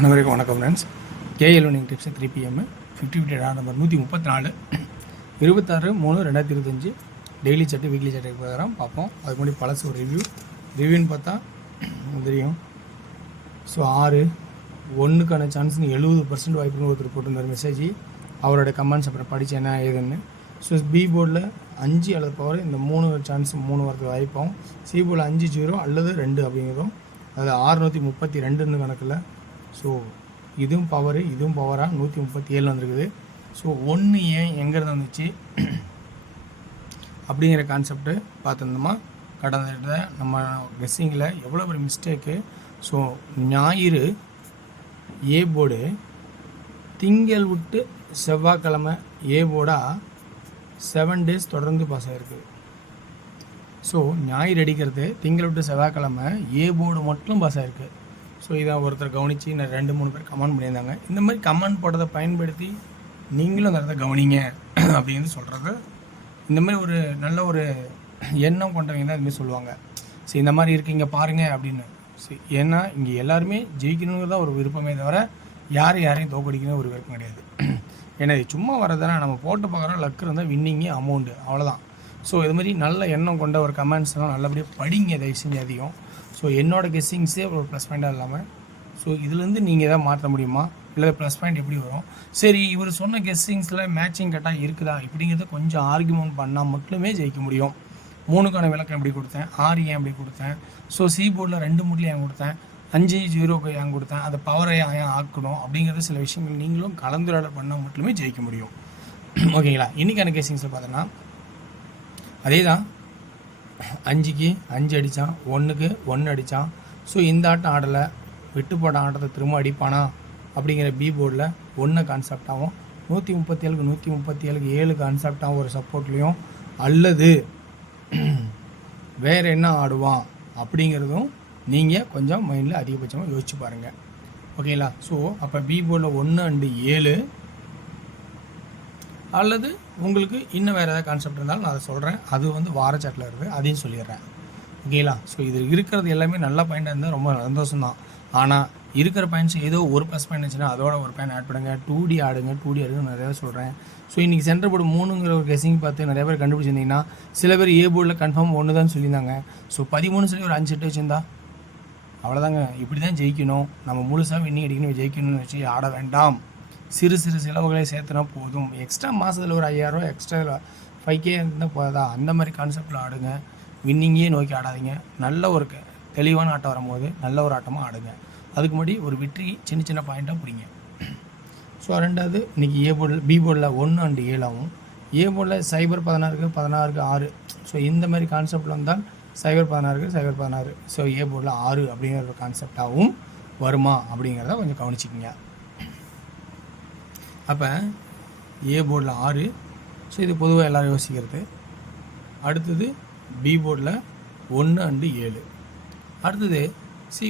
அனைவருக்கும் வணக்கம் friends. KL winning tips 3 PM 50 number 134 26/3/2025 daily chart weekly chart பிரகாரம் பார்ப்போம். அதுக்கு முன்னாடி பழசு ஒரு ரிவ்யூன்னு பார்த்தா தெரியும். ஸோ 6-1க்கான சான்ஸ்னு 70% வாய்ப்புன்னு ஒருத்தர் போட்டிருந்தார் மெசேஜ். அவரோட கமெண்ட்ஸ் அப்புறம் படித்து என்ன ஏதுன்னு. ஸோ பி போர்டில் 5 அல்லது பவர் இந்த 3 சான்ஸ் 3 வரதுக்கு வாய்ப்பாகும். சி போர்டில் 5-0 அல்லது 2 அப்படிங்கிறதும் அது 632 கணக்கில். ஸோ இதுவும் பவராக 137 வந்திருக்குது. ஸோ 1 ஏன் எங்கேருந்து வந்துச்சு அப்படிங்கிற கான்செப்ட்டு பார்த்துருந்தோமா. கடந்த நம்ம கெஸ்ஸிங்கில் எவ்வளோ பெரிய மிஸ்டேக்கு. ஸோ ஞாயிறு ஏ போர்டு, திங்கள் விட்டு செவ்வாய்க்கிழமை ஏ போர்டாக 7 days தொடர்ந்து பாஸ் ஆகிருக்கு. ஸோ ஞாயிறு அடிக்கிறது திங்கள் விட்டு செவ்வாய்க்கிழமை ஏ போர்டு மட்டும் பாஸ் ஆகிருக்கு. ஸோ இதை ஒருத்தர் கவனித்து நான் 2-3 பேர் கமெண்ட் பண்ணியிருந்தாங்க. இந்த மாதிரி கமெண்ட் போட்டதை பயன்படுத்தி நீங்களும் அந்த இடத்த கவனிங்க அப்படின்னு சொல்கிறது. இந்த மாதிரி ஒரு நல்ல ஒரு எண்ணம் கொண்டவங்க தான் இதுமாதிரி சொல்லுவாங்க. சரி இந்த மாதிரி இருக்கீங்க பாருங்கள் அப்படின்னு. சரி ஏன்னா இங்கே எல்லாருமே ஜெயிக்கணுங்கிறது தான் ஒரு விருப்பமே தவிர யாரையும் தோக்கடிக்கணும் ஒரு விருப்பம் கிடையாது. ஏன்னா இது சும்மா வரதானே நம்ம போட்டு பார்க்குறோம். லக்கு இருந்தால் வின்னிங்கு அமௌண்ட்டு அவ்வளோதான். ஸோ இது மாதிரி நல்ல எண்ணம் கொண்ட ஒரு கமெண்ட்ஸ்லாம் நல்லபடியாக படிங்க தயவு செஞ்சு அதிகம். ஸோ என்னோடய கெஸ்ஸிங்ஸே ஒரு ப்ளஸ் பாயிண்ட்டாக இல்லாமல் ஸோ இதுலேருந்து நீங்கள் எதாவது மாற்ற முடியுமா, இல்லை ப்ளஸ் பாயிண்ட் எப்படி வரும். சரி இவர் சொன்ன கெஸ்ஸிங்ஸில் மேட்சிங் கரெக்டாக இருக்குதா இப்படிங்கிறத கொஞ்சம் ஆர்கியூமெண்ட் பண்ணால் மட்டுமே ஜெயிக்க முடியும். 3க்கான விளக்கம் எப்படி கொடுத்தேன், 6 ஏன் எப்படி கொடுத்தேன், ஸோ சி போர்டில் 2 முட்லையும் ஏன் கொடுத்தேன், 5-0க்கு ஏன் கொடுத்தேன், அதை பவரை ஏன் ஆக்கணும் அப்படிங்கிறது சில விஷயங்கள் நீங்களும் கலந்துரையாடல் பண்ணால் மட்டுமே ஜெயிக்க முடியும். ஓகேங்களா. இன்றைக்கான கெஸ்ஸிங்ஸில் பார்த்தோன்னா அதே தான். 5க்கு 5 அடித்தான், 1க்கு 1 அடித்தான். ஸோ இந்த ஆட்டம் ஆடலை, விட்டு போட்ட ஆட்டத்தை திரும்ப அடிப்பானா அப்படிங்கிற பி போர்டில் 1 கான்செப்டாகவும் 137க்கு 137க்கு 7 கான்செப்டாகவும் ஒரு சப்போர்ட்லேயும் அல்லது வேறு என்ன ஆடுவான் அப்படிங்கிறதும் நீங்கள் கொஞ்சம் மைண்டில் அதிகபட்சமாக யோசிச்சு பாருங்கள். ஓகேங்களா. ஸோ அப்போ பி போர்டில் 1 and 7 அல்லது உங்களுக்கு இன்னும் வேறு ஏதாவது கான்செப்ட் இருந்தாலும் நான் அதை சொல்கிறேன். அது வாரச்சாட்டில் இருக்குது, அதையும் சொல்லிடுறேன். ஓகேங்களா. ஸோ இது இருக்கிறது எல்லாமே நல்ல பாயிண்டாக இருந்தால் ரொம்ப சந்தோஷம்தான். ஆனால் இருக்கிற பாயிண்ட்ஸ் ஏதோ ஒரு ப்ளஸ் பாயிண்ட் இருந்துச்சுன்னா அதோட ஒரு பாயிண்ட் ஆட் பண்ணுங்கள். 2D ஆடுங்க நிறையா சொல்கிறேன். ஸோ இன்றைக்கி சென்டர் போர்டு 3ங்கிற ஒரு கெஸிங் பார்த்து நிறைய பேர் கண்டுபிடிச்சிருந்தீங்கன்னா சில பேர் ஏ போர்டில் கன்ஃபார்ம் 1 தான் சொல்லியிருந்தாங்க. ஸோ 13 சொல்லி ஒரு 5 செட்டு வச்சுருந்தா அவ்வளோதாங்க. இப்படி தான் ஜெயிக்கணும். நம்ம முழுசாக வின்னிங் அடிக்கணும், ஜெயிக்கணும்னு வச்சு ஆட வேண்டாம். சிறு செலவுகளை சேர்த்துனா போதும். எக்ஸ்ட்ரா மாதத்தில் ஒரு 5000 எக்ஸ்ட்ரா 5K இருந்தால் போதா, அந்த மாதிரி கான்செப்டில் ஆடுங்க. வின்னிங்கே நோக்கி ஆடாதீங்க. நல்ல ஒரு தெளிவான ஆட்டம் வரும்போது நல்ல ஒரு ஆட்டமாக ஆடுங்க. அதுக்கு முன்னாடி ஒரு வெற்றி சின்ன பாயிண்ட்டாக பிடிங்க. ஸோ 2வது இன்றைக்கி ஏ போர்டில் பி போர்டில் 1 and 7 ஏ போர்டில் சைபர் 16க்கு 6. ஸோ இந்த மாதிரி கான்செப்டில் வந்தால் சைபர் 16. ஸோ ஏ போர்டில் 6 அப்படிங்கிற ஒரு கான்செப்டாகவும் வருமா அப்படிங்கிறத கொஞ்சம் கவனிச்சிக்கிங்க. அப்போ ஏ போர்டில் 6. ஸோ இது பொதுவாக எல்லோரும் யோசிக்கிறது. அடுத்தது பி போர்டில் 1 and 7. அடுத்தது சி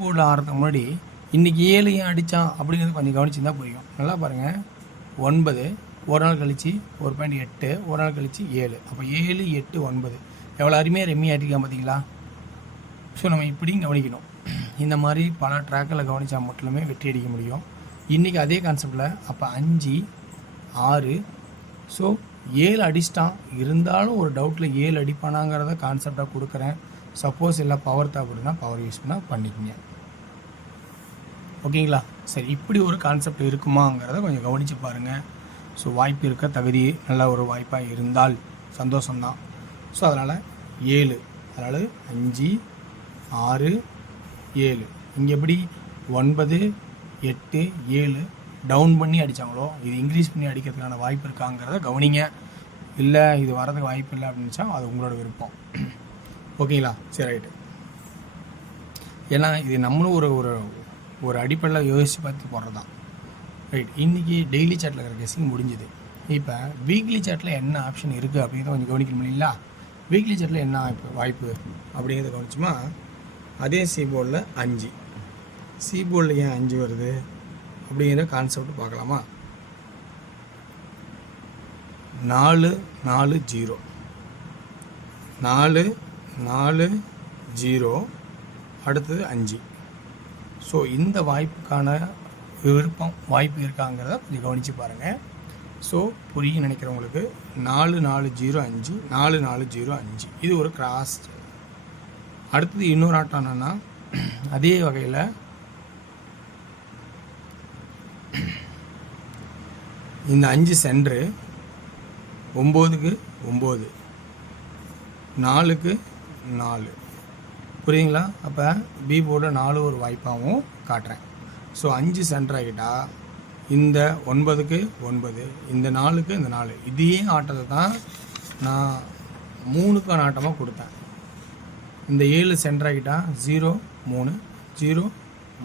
போர்டில் ஆடுறதுக்கு முன்னாடி இன்றைக்கி 7 ஏன் அடித்தான் அப்படிங்கிறது கொஞ்சம் கவனிச்சுருந்தால் புரியும். நல்லா பாருங்கள். 9 ஒரு நாள் கழித்து 1.8 ஒரு நாள் கழித்து 7. அப்போ 7, 8, 9 எவ்வளோ அருமையாக ரெம்மி ஆட்டிருக்கான் பார்த்தீங்களா. ஸோ நம்ம இப்படியும் கவனிக்கணும். இந்த மாதிரி பல ட்ராக்கில் கவனித்தா மட்டுமே வெற்றி அடிக்க முடியும். இன்றைக்கி அதே கான்செப்டில் அப்போ 5, 6. ஸோ 7 அடிச்சிட்டான். இருந்தாலும் ஒரு டவுட்டில் 7 அடிப்பானாங்கிறத கான்செப்டாக கொடுக்குறேன். சப்போஸ் இல்லை பவர் தேவைப்படுதுன்னா பவர் யூஸ் பண்ணால் பண்ணிக்கோங்க. ஓகேங்களா. சரி இப்படி ஒரு கான்செப்ட் இருக்குமாங்கிறத கொஞ்சம் கவனித்து பாருங்கள். ஸோ வாய்ப்பு இருக்க தகுதி நல்ல ஒரு வாய்ப்பாக இருந்தால் சந்தோஷம்தான். ஸோ அதனால் 7, அதனால் 5, 6, 7. இங்கே எப்படி 9, 8, 7 டவுன் பண்ணி அடித்தாங்களோ இது இன்க்ரீஸ் பண்ணி அடிக்கிறதுக்கான வாய்ப்பு இருக்காங்கிறத கவனிங்க. இல்லை இது வரதுக்கு வாய்ப்பு இல்லை அப்படின்னுச்சா அது உங்களோட விருப்பம். ஓகேங்களா. சரி ரைட்டு. ஏன்னா இது நம்மளும் ஒரு ஒரு அடிப்படையில் யோசித்து பார்த்து போடுறது தான். ரைட். இன்றைக்கி டெய்லி சாட்டில் இருக்கிற கெஸ்ஸிங் முடிஞ்சுது. இப்போ வீக்லி சாட்டில் என்ன ஆப்ஷன் இருக்குது அப்படிங்கிறத கொஞ்சம் கவனிக்கணும் இல்லைங்களா. வீக்லி சாட்டில் என்ன வாய்ப்பு அப்படிங்கிறத கவனிச்சுமா. அதே சி போர்டில் 5. சி போர்டில் ஏன் 5 வருது அப்படிங்கிற கான்செப்ட் பார்க்கலாமா. 4, 4, 0 4, 4, 0 அடுத்தது 5. ஸோ இந்த வாய்ப்புக்கான வாய்ப்பு இருக்காங்கிறத கொஞ்சம் கவனித்து பாருங்கள். ஸோ புரியும் நினைக்கிறவங்களுக்கு 4405 4405 இது ஒரு கிராஸ். அடுத்தது இன்னொரு ஆட்டம் என்னென்னா, அதே வகையில் இந்த 5 சென்ட்ரு 9க்கு 9 4க்கு 4 புரியுதுங்களா? அப்போ பி போர்டில் 4 ஒரு வாய்ப்பாகவும் காட்டுறேன். ஸோ 5 சென்டர் ஆகிட்டால் இந்த 9க்கு 9 இந்த 4க்கு இந்த 4 இதே ஆட்டத்தை தான் நான் 3க்கான ஆட்டமாக கொடுத்தேன். இந்த 7 சென்டர் ஆகிட்டால் 0 3 0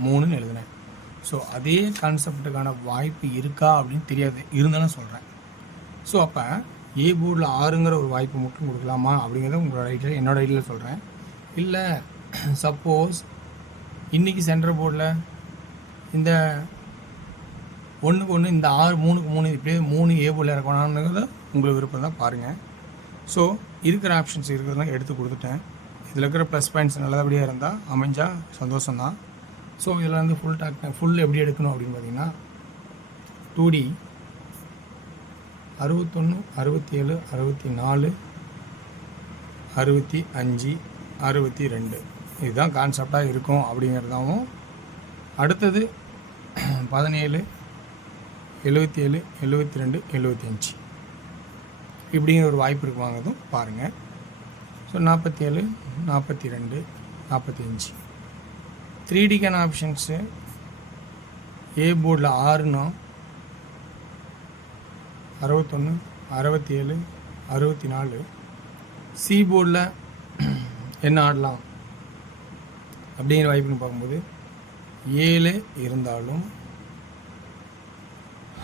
3ன்னு எழுதினேன். ஸோ அதே கான்செப்டுக்கான வாய்ப்பு இருக்கா அப்படின்னு தெரியாது, இருந்தாலும் சொல்கிறேன். ஸோ அப்போ ஏ போர்டில் 6ங்கிற ஒரு வாய்ப்பு மட்டும் கொடுக்கலாமா அப்படிங்கிறத உங்களோட ஐடியா என்னோடய ஐடியாவில் சொல்கிறேன். இல்லை சப்போஸ் இன்றைக்கி சென்டர் போர்டில் இந்த 1க்கு 1 இந்த 6 3க்கு 3 இப்படியே 3 ஏ போர்டில் இறக்கணுங்கிறத உங்களுக்கு விருப்பம் தான் பாருங்கள். ஸோ இருக்கிற ஆப்ஷன்ஸ் இருக்கிறதெல்லாம் எடுத்து கொடுத்துட்டேன். இதில் இருக்கிற ப்ளஸ் பாயிண்ட்ஸ் நல்லபடியாக இருந்தால் அமைஞ்சால் சந்தோஷம்தான். ஸோ இதில் வந்து ஃபுல் எப்படி எடுக்கணும் அப்படின்னு பார்த்தீங்கன்னா 2D 61 67 64 65 62 இதுதான் கான்செப்டாக இருக்கும் அப்படிங்கிறதாவும், அடுத்தது 17 77 72 75 இப்படிங்கிற ஒரு வாய்ப்பு இருக்குவாங்கதும் பாருங்கள். ஸோ 47 42 45 3Dக்கான ஆப்ஷன்ஸு ஏ போர்டில் 6னா 61 67 64 சி போர்டில் என்ன ஆடலாம் அப்படிங்கிற வாய்ப்புன்னு பார்க்கும்போது 7 இருந்தாலும்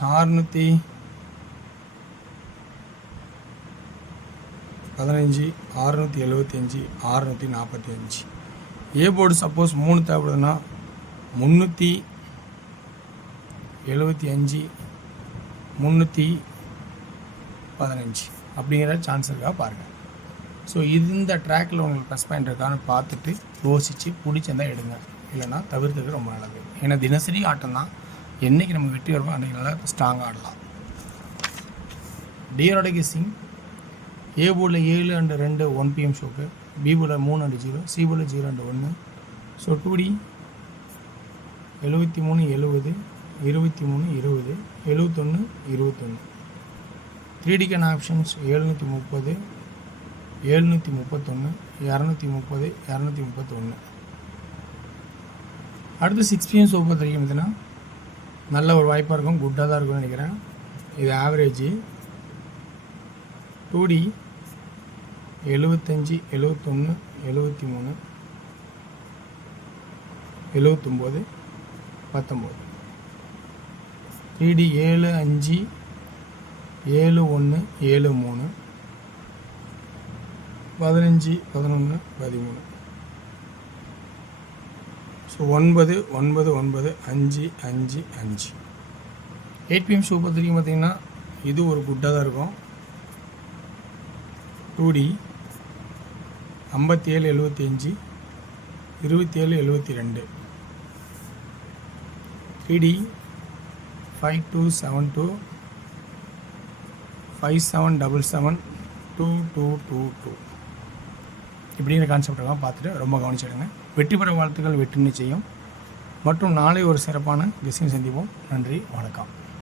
615 675 645 ஏ போர்டு சப்போஸ் 3 தேவைப்படுதுன்னா 375 315 அப்படிங்கிற சான்ஸ் இருக்கா பாருங்கள். ஸோ இந்த ட்ராக்கில் உங்களுக்கு ப்ளஸ் பாயிண்ட் இருக்கான்னு பார்த்துட்டு யோசித்து பிடிச்சிருந்தால் எடுங்க, இல்லைன்னா தவிர்த்துக்கு ரொம்ப நல்லது. ஏன்னா தினசரி ஆட்டம் தான், என்றைக்கு நம்ம வெற்றி வருமோ அன்றைக்கி நல்லா ஸ்ட்ராங்காக ஆடலாம். டியரோட கெஸ்ஸிங் ஏ போர்டில் 7 and 2 1 PM ஷோக்கு, பி போர்டில் 3 and 0, சி போர்டில் 0 and 1. So 2D 73 70 23 20 71 21. 3Dக்கான ஆப்ஷன்ஸ் 730 731 230 231. அடுத்து 6 PM ஷோ பார்த்துருக்கீங்க பார்த்தீங்கன்னா நல்ல ஒரு வாய்ப்பாக இருக்கும், குட்டாக தான் இருக்கும்னு நினைக்கிறேன். இது average 2D 75 71 73 79 19. 3D 75 71 73 15 11 13. So 9 9 9 5 5 5. 8 PM show பார்த்துருக்கீங்க பார்த்தீங்கன்னா இது ஒரு குட்டாக தான் இருக்கும். 2D 57 75 27 72. 3D 5272 5777 2222 இப்படிங்கிற கான்செப்டெல்லாம் பார்த்துட்டு ரொம்ப கவனிச்சிடுங்க. வெற்றி பெற வாழ்த்துக்கள், வெற்றி நிச்சயம். மற்றும் நாளை ஒரு சிறப்பான கெஸ்ஸிங் சந்திப்போம். நன்றி, வணக்கம்.